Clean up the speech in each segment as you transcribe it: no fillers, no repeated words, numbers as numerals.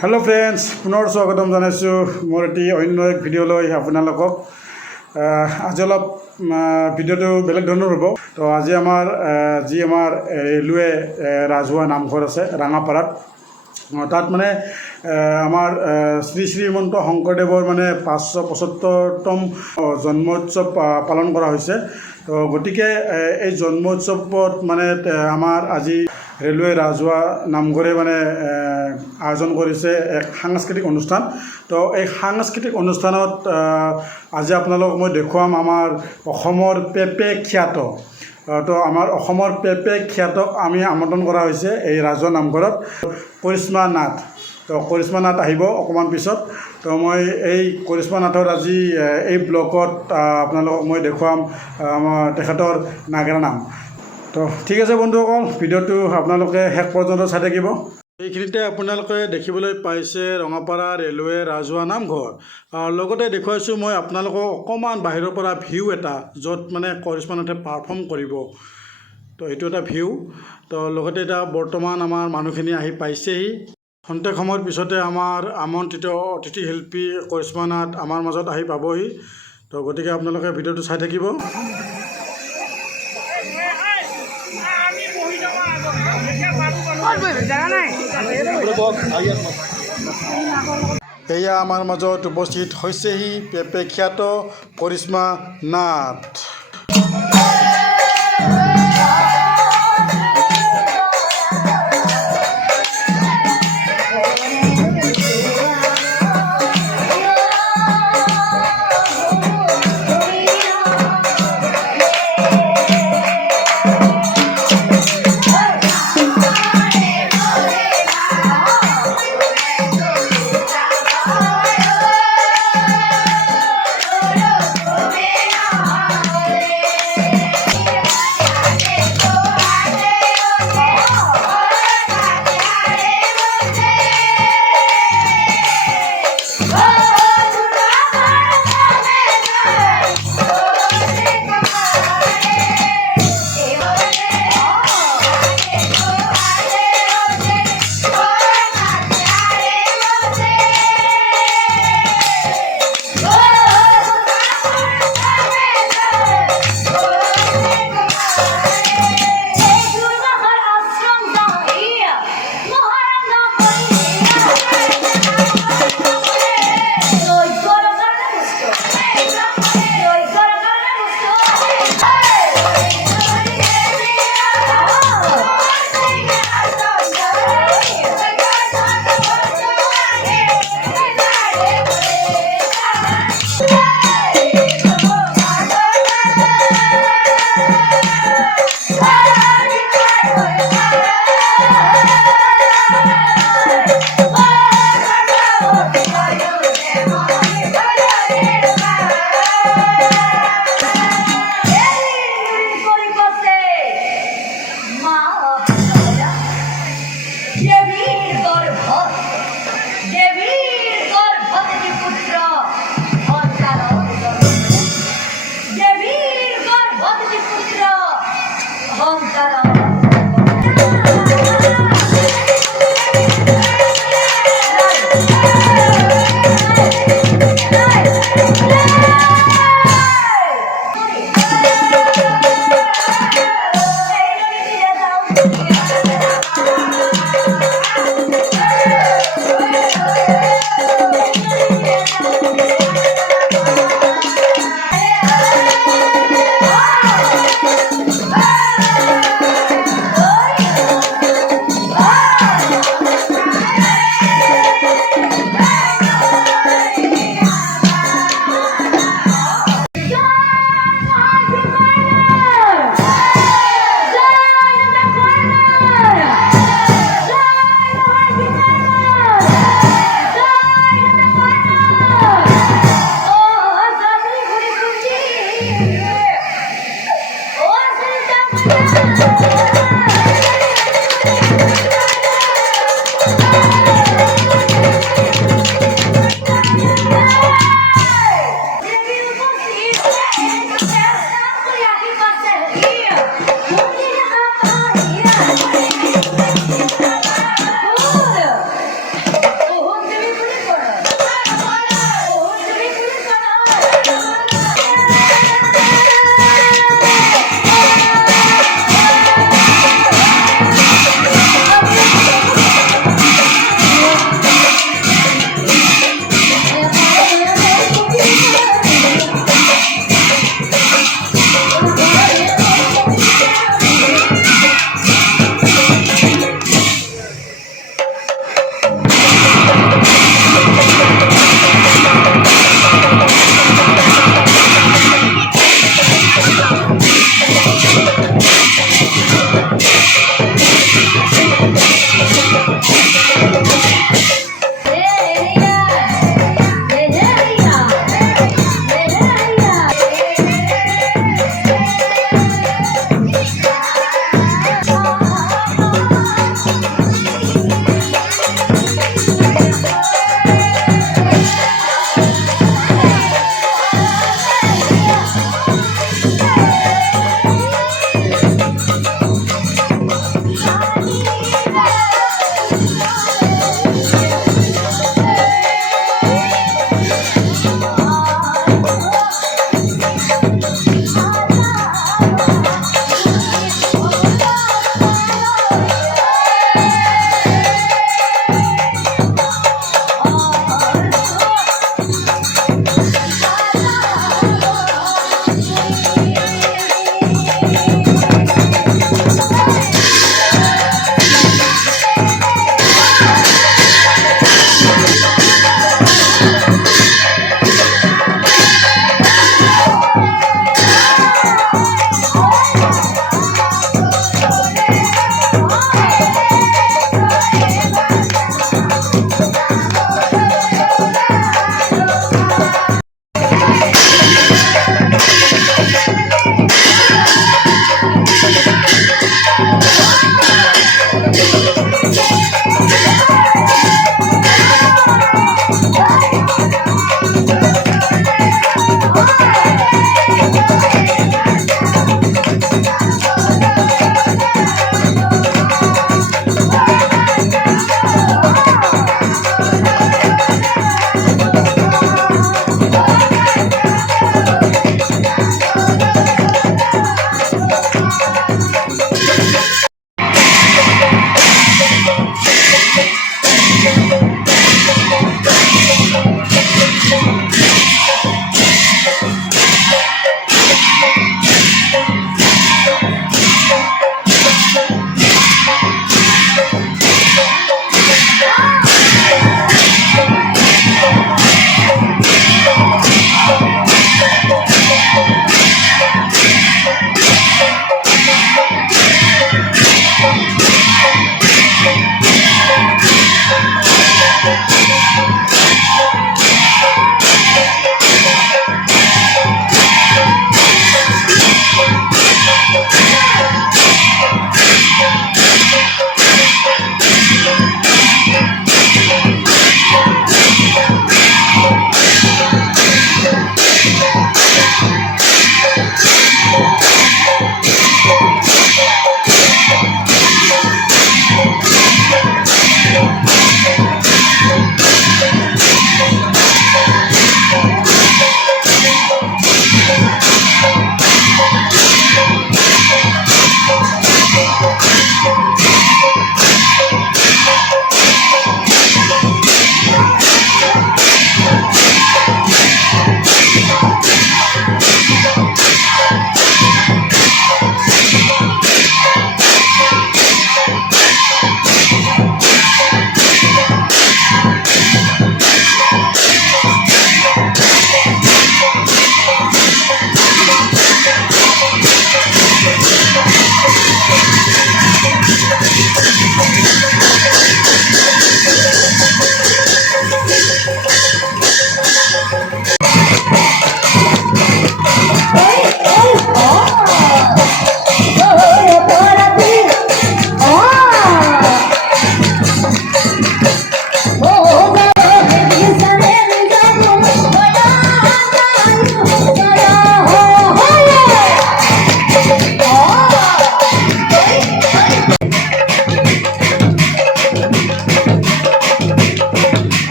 Hello' friends, পুনৰ স্বাগতম জনাইছোঁ মোৰ এটি অন্য এক ভিডিঅ'লৈ আপোনালোকক। আজি অলপ ভিডিঅ'টো বেলেগ ধৰণৰ হ'ব। তো আজি আমাৰ ৰেলৱে ৰাজহুৱা নামঘৰ আছে ৰাঙাপাৰাত। তাত মানে আমাৰ শ্ৰী শ্ৰীমন্ত শংকৰদেৱৰ মানে 575তম জন্মোৎসৱ পালন কৰা হৈছে। তো গতিকে এই জন্মোৎসৱত মানে আমাৰ আজি ৰেলৱে ৰাজহুৱা নামঘৰে মানে আয়োজন কৰিছে এক সাংস্কৃতিক অনুষ্ঠান। তো এই সাংস্কৃতিক অনুষ্ঠানত আজি আপোনালোকক মই দেখুৱাম আমাৰ অসমৰ পেপে খ্যাত। তো আমাৰ অসমৰ পেপে খ্যাতক আমি আমন্ত্ৰণ কৰা হৈছে এই ৰাজহুৱা নামঘৰত, কৰিশ্মা নাথ। তো কৰিশ্মা নাথ আহিব অকণমান পিছত। তো মই এই কৰিশ্মা নাথৰ আজি এই ব্লগত আপোনালোকক মই দেখুৱাম আমাৰ তেখেতৰ নাগৰা নাম। তো ঠিক আছে বন্ধুসকল, ভিডিঅ'টো আপোনালোকে শেষ পৰ্যন্ত চাই থাকিব। এইখিনিতে আপোনালোকে দেখিবলৈ পাইছে ৰঙাপাৰা ৰেলৱে ৰাজহুৱা নামঘৰ। লগতে দেখুৱাইছোঁ মই আপোনালোকক অকণমান বাহিৰৰ পৰা ভিউ এটা, য'ত মানে কৰিশ্মা নাথে পাৰফৰ্ম কৰিব। তো এইটো এটা ভিউ। তো লগতে এতিয়া বৰ্তমান আমাৰ মানুহখিনি আহি পাইছেহি। খন্তেক সময়ৰ পিছতে আমাৰ আমন্ত্ৰিত অতিথি শিল্পী কৰিশ্মা নাথ আমাৰ মাজত আহি পাবহি। তো গতিকে আপোনালোকে ভিডিঅ'টো চাই থাকিব। এয়া আমাৰ মাজত উপস্থিত হৈছেহি পেপে খ্যাত কৰিশ্মা নাথ।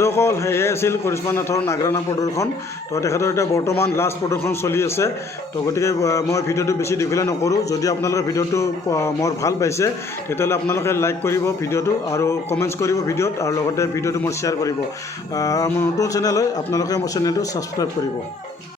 বন্ধুসকল সেয়ে আছিল কৰিশ্মা নাথৰ নাগৰানা প্ৰদৰ্শন। তো তেখেতৰ এতিয়া বৰ্তমান লাষ্ট প্ৰদৰ্শন চলি আছে। তো গতিকে মই ভিডিঅ'টো বেছি দীঘলীয়া নকৰোঁ। যদি আপোনালোকে ভিডিঅ'টো মোৰ ভাল পাইছে তেতিয়াহ'লে আপোনালোকে লাইক কৰিব ভিডিঅ'টো আৰু কমেণ্টছ কৰিব ভিডিঅ'ত, আৰু লগতে ভিডিঅ'টো মোৰ শ্বেয়াৰ কৰিব। মোৰ নতুন চেনেল হয়, আপোনালোকে মোৰ চেনেলটো ছাবস্ক্ৰাইব কৰিব।